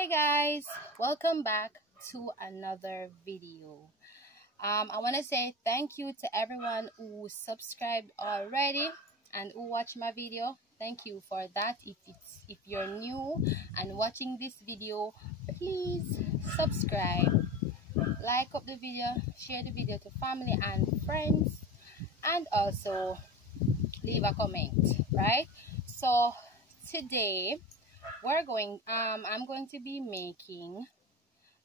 Hey guys, welcome back to another video. I want to say thank you to everyone who subscribed already and who watched my video. Thank you for that. If you're new and watching this video, please subscribe, like up the video, share the video to family and friends, and also leave a comment, right? So today I'm going to be making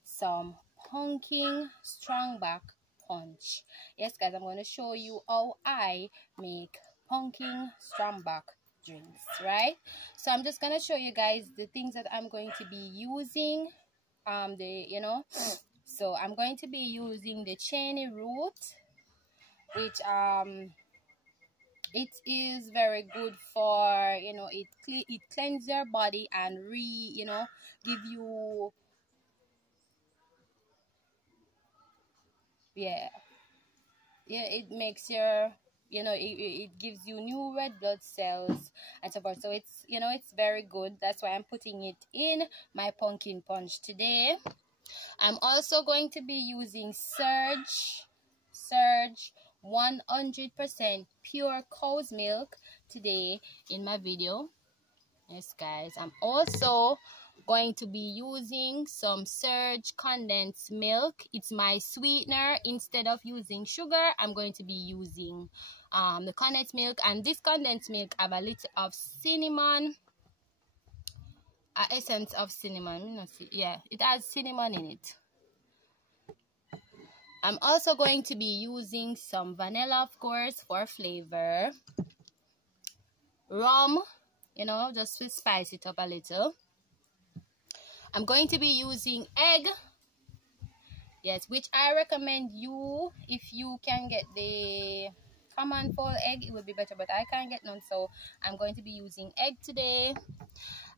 some pumpkin strongback punch. Yes guys, I'm going to show you how I make pumpkin strongback drinks, right? So I'm just going to show you guys the things that I'm going to be using. So I'm going to be using the cheney root, which it is very good for, it cleanses your body and give you, it makes your, it gives you new red blood cells and so forth. So it's very good. That's why I'm putting it in my pumpkin punch today. I'm also going to be using Surge 100% pure cow's milk today in my video. Yes guys, I'm also going to be using some Surge condensed milk. It's my sweetener. Instead of using sugar, I'm going to be using the condensed milk, and this condensed milk have a little of cinnamon, essence of cinnamon. It has cinnamon in it. I'm also going to be using some vanilla, of course, for flavor. Rum, just to spice it up a little. I'm going to be using egg. Yes, which I recommend you, if you can get the common full egg, it would be better, but I can't get none, so I'm going to be using egg today.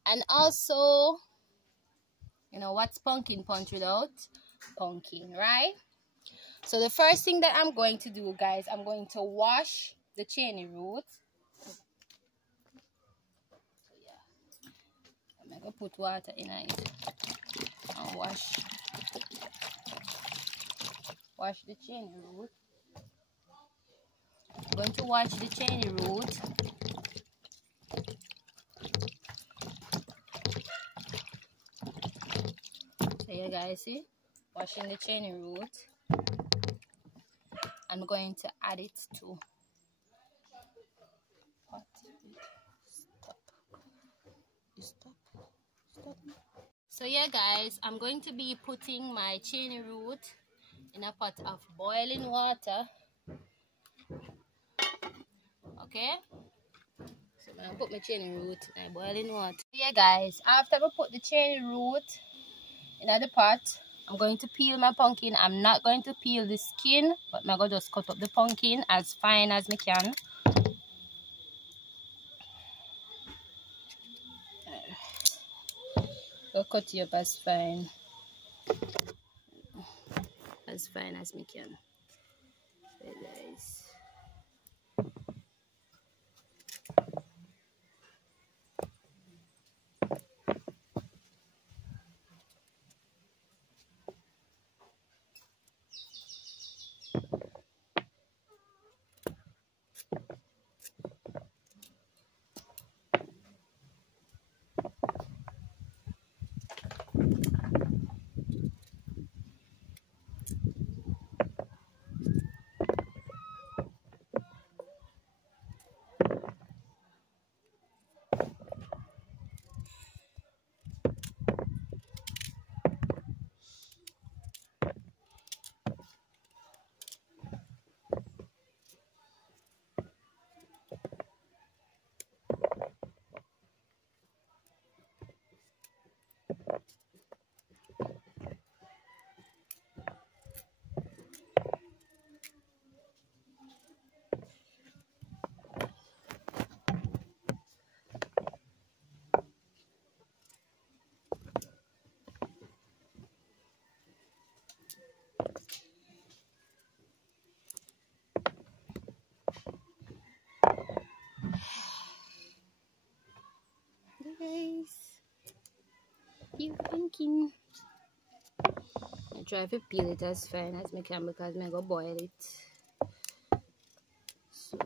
And also, what's pumpkin punch without pumpkin, right? So the first thing that I'm going to do, guys, I'm going to wash the cheney root. I'm going to put water in it and wash the cheney root. I'm going to wash the cheney root. So you guys see, washing the cheney root. I'm going to add it to Stop. So yeah guys, I'm going to be putting my cheney root in a pot of boiling water. Okay, so I'm gonna put my cheney root in boiling water. Yeah guys, after I put the cheney root in the pot, I'm going to peel my pumpkin. I'm not going to peel the skin, but I'm going to just cut up the pumpkin as fine as I can. I'll cut it up as fine as I can. So guys, Peel pumpkin. I try to peel it as fine as I can because I'm going to boil it. So.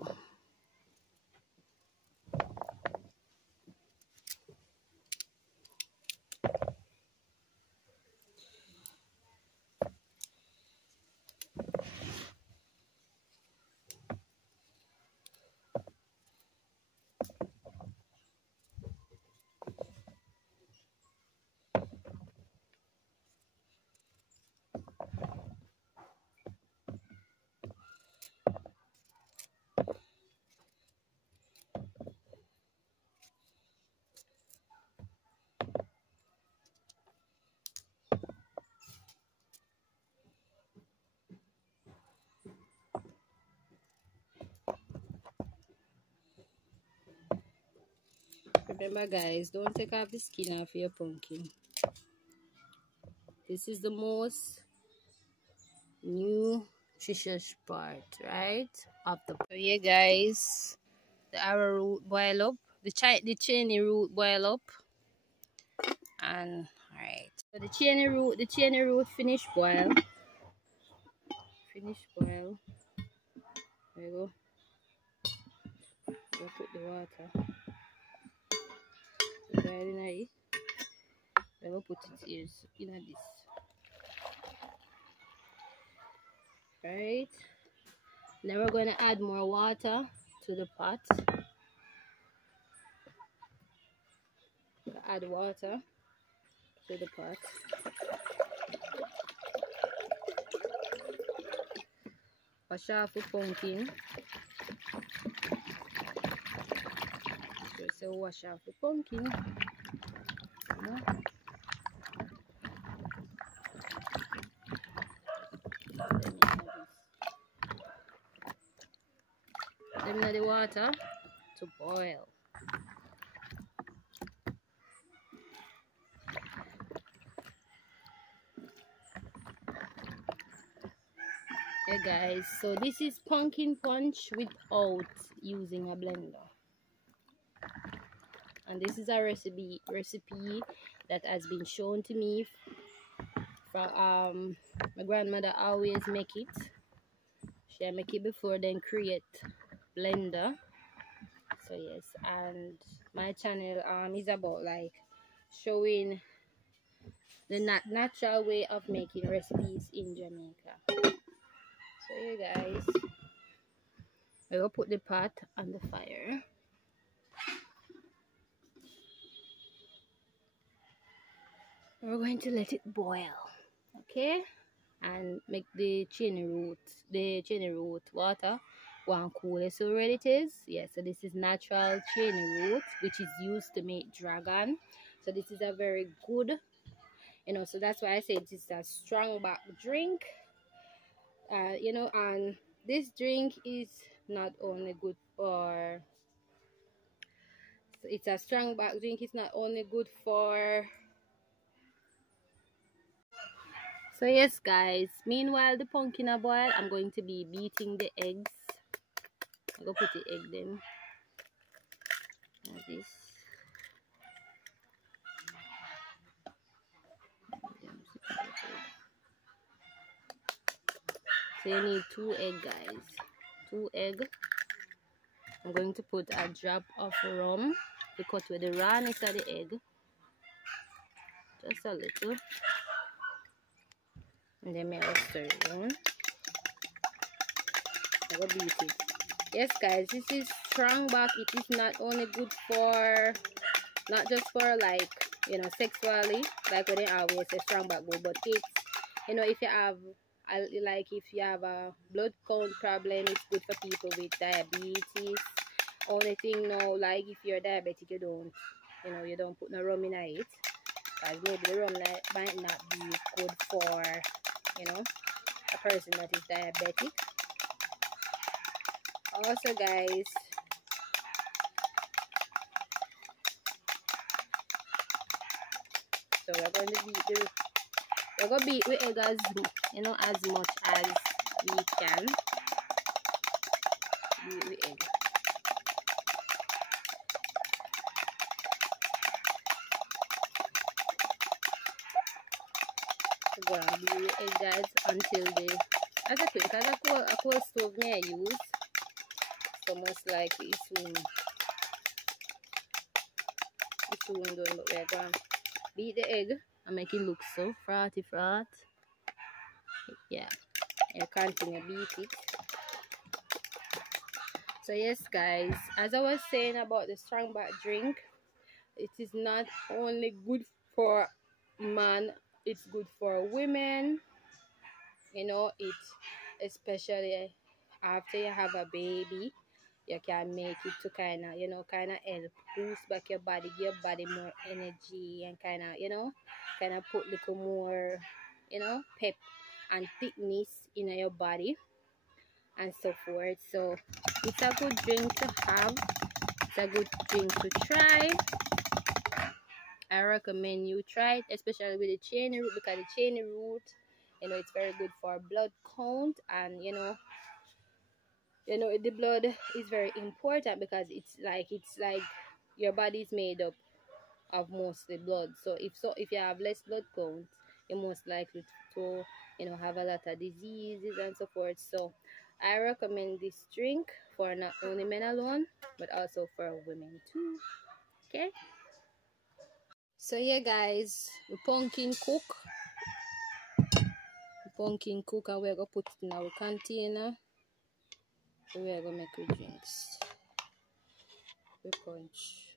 Remember guys, don't take off the skin off your pumpkin. This is the most nutritious part, right? Of the so yeah guys, the arrowroot boil up, the chini root boil up, and alright. So the chini root finish boil. Finish boil. There you go. Go put the water. Boil in it. Then we'll put it here in this. Right. Then we're going to add more water to the pot. Add water to the pot. Wash off the pumpkin. So wash off the pumpkin. Then add the water to boil. Hey guys, so this is pumpkin punch without using a blender, and this is a recipe that has been shown to me from my grandmother always make it. She make it before then create blender. So yes, and my channel is about like showing the natural way of making recipes in Jamaica. So yeah guys, I will put the pot on the fire. We're going to let it boil, okay, and make the chini root water one cool. So ready it is. Yes, so this is natural chini root, which is used to make dragon. So this is a very good, you know, so that's why I say it's a strong back drink. You know, and this drink is not only good for, it's a strong back drink. It's not only good for. So yes guys, meanwhile the pumpkin a boil, I'm going to be beating the eggs. I'm going to put the egg then like this. So you need 2 eggs guys, 2 eggs. I'm going to put a drop of rum to cut with the rawness of the egg, just a little, and then I'll stir it on. I will beat it. Yes guys, this is strong back. It is not only good for, not just for like, you know, sexually, like what they always say strong back good, but it's, you know, if you have like if you have a blood count problem, it's good for people with diabetes. Only thing now, like if you're diabetic, you don't, you know, you don't put no rum in it, because maybe the rum might not be good for, you know, a person that is diabetic. Also guys, so we're going to beat the egg as, you know, as much as we can. Beat the egg. go and beat the egg, guys, until the, as I think, because a cold stove may I use, so most likely it's soon done, but we're going to beat the egg and make it look so frothy. Yeah, you continue beat it. So yes, guys, as I was saying about the strong back drink, it is not only good for man, it's good for women. You know, it especially after you have a baby, you can make it to kind of, help boost back your body, give your body more energy, and kind of put little more, pep and thickness in your body and so forth. So it's a good drink to have. It's a good drink to try. I recommend you try it, especially with the chain root, because the chain root, it's very good for blood count, and the blood is very important because it's like your body is made up of mostly blood. So if you have less blood count, you're most likely to have a lot of diseases and so forth. So I recommend this drink for not only men alone, but also for women too. Okay, so yeah, guys, the pumpkin cook, and we're gonna put it in our container. So we're gonna make our drinks. We punch.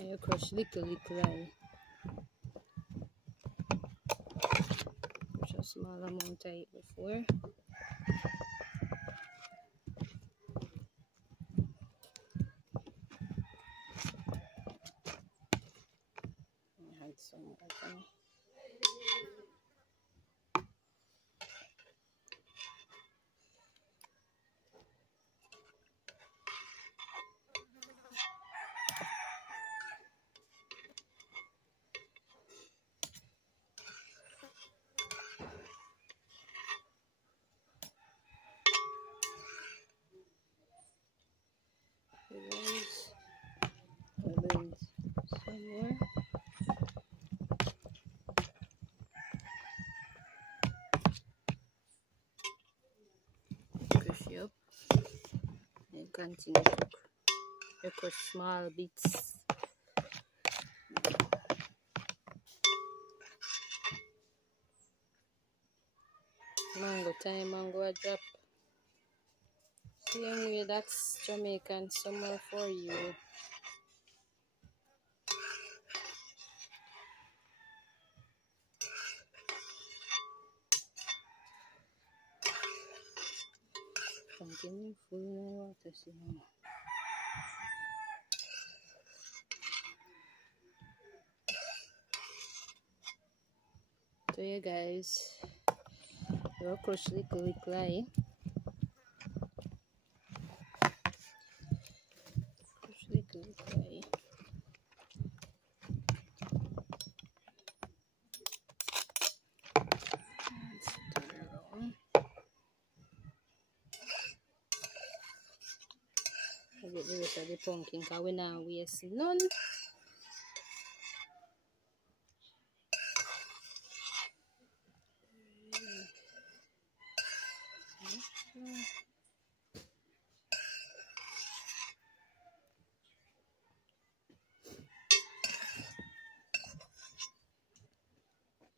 And you crush little line. Crush a small amount of it before. Add some water. Some more. Crush it up and continue to cook. You crush small bits. Mango time, mango a drop. Same way, that's Jamaican summer for you. Continue full water, see now. So yeah, guys, we'll crush little line. Crush little line. I get the rest of the pumpkin because we now waste none.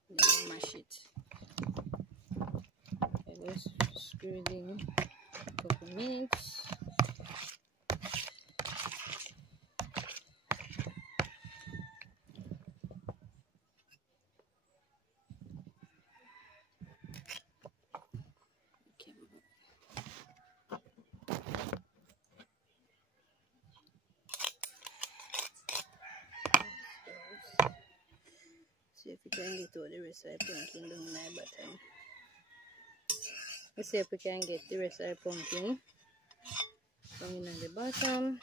Then mash it. I just screw it in a couple minutes. see if we can get all the rest of the pumpkin down my bottom. Let's see if we can get the rest of the pumpkin down in the bottom.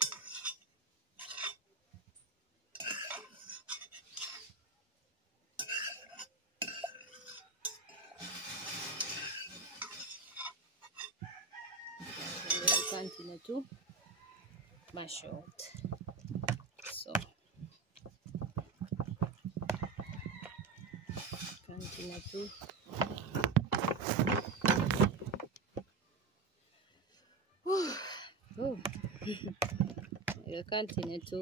And then we continue to mash out. So continue to we'll continue to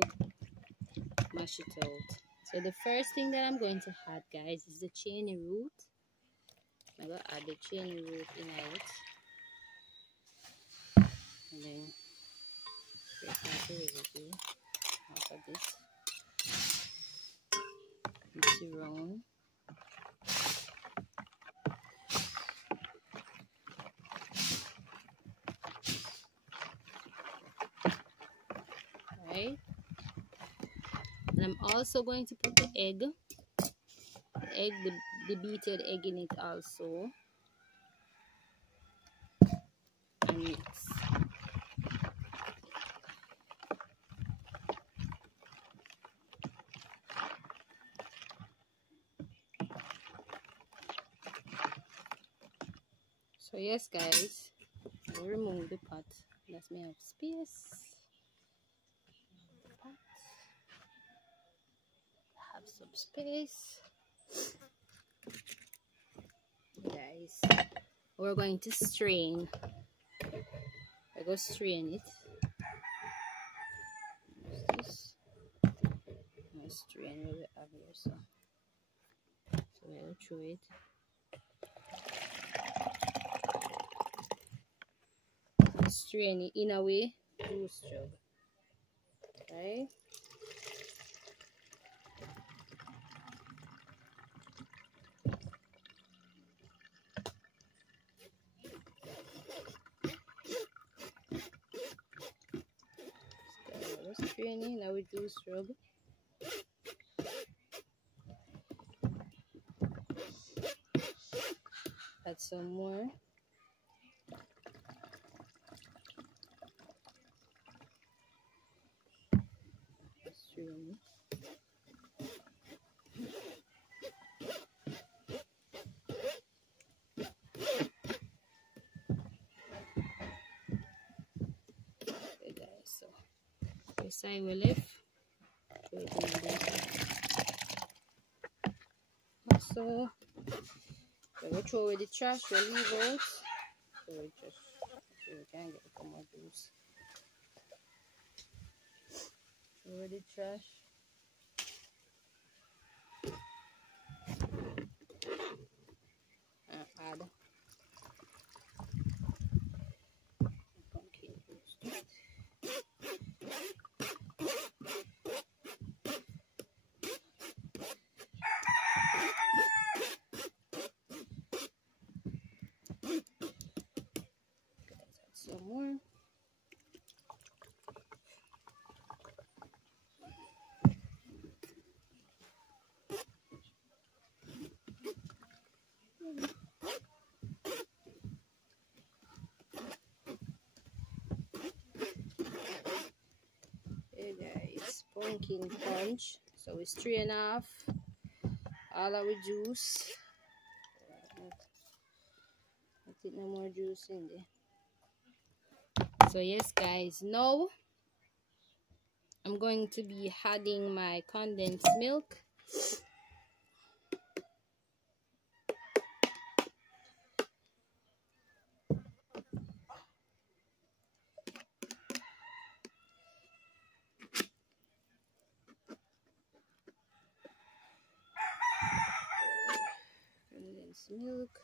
mash it out. So the first thing that I'm going to add, guys, is the chainy root. I'm going to add the chainy root in it. And then press out the residue after this. Mix it around. Right. And I'm also going to put the egg, the beaten egg in it also, and mix. So yes, guys, I'll remove the pot. Let me have space. The pot. Have some space. Guys, we're going to strain. I go strain it. What's this? I strain what we have here, so I'll throw it. Strain it in a way juice jug. Okay. Straining now with juice jug. Add some more. Strain. Okay, guys, so this side we left. So we will throw away the trash, we leave out. So we just so we can get some more juice. Throw away the trash. And add pumpkin juice to it. Some more. Hey guys, pumpkin punch. So we strain off all our juice. I think no more juice in there. So yes, guys, now I'm going to be adding my condensed milk. Condensed milk.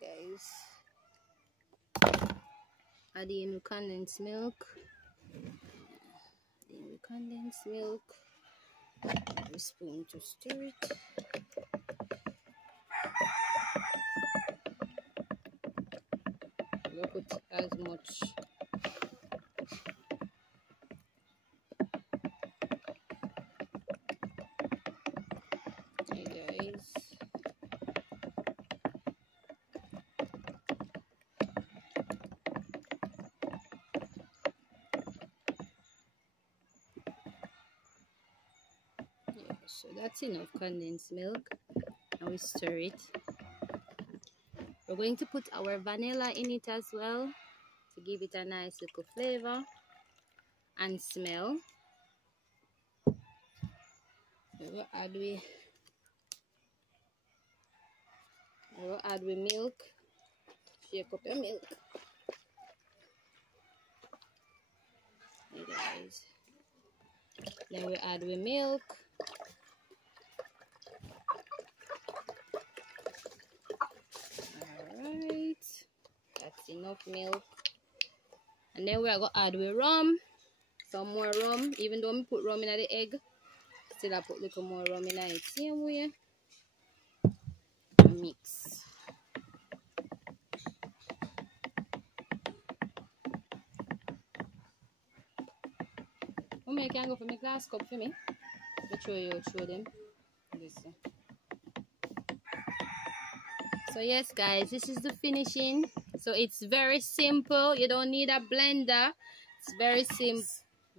Guys, adding the condensed milk, a spoon to stir it. as much. Hey guys. Yeah, so that's enough condensed milk. Now we stir it. We're going to put our vanilla in it as well to give it a nice little flavor and smell. We'll add with milk. Shake up your milk. Hey guys. Then we add with milk. Alright. That's enough milk. And then we're gonna add with rum. Some more rum. Even though we put rum in the egg, still I put a little more rum in it. Same way. Mix. I can go for my glass cup for me. Show them. Listen. So yes guys, this is the finishing. So it's very simple. You don't need a blender. It's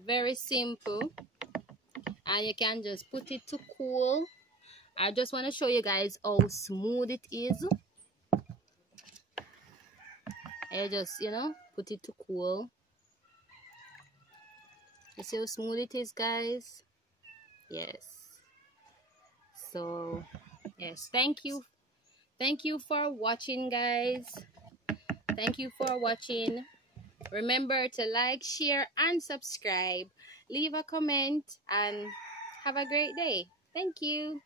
very simple. And you can just put it to cool. I just want to show you guys how smooth it is. I just, put it to cool. You see how smooth it is, guys? Yes. So, yes, thank you. Thank you for watching, guys. Thank you for watching. Remember to like, share, and subscribe. Leave a comment and have a great day. Thank you.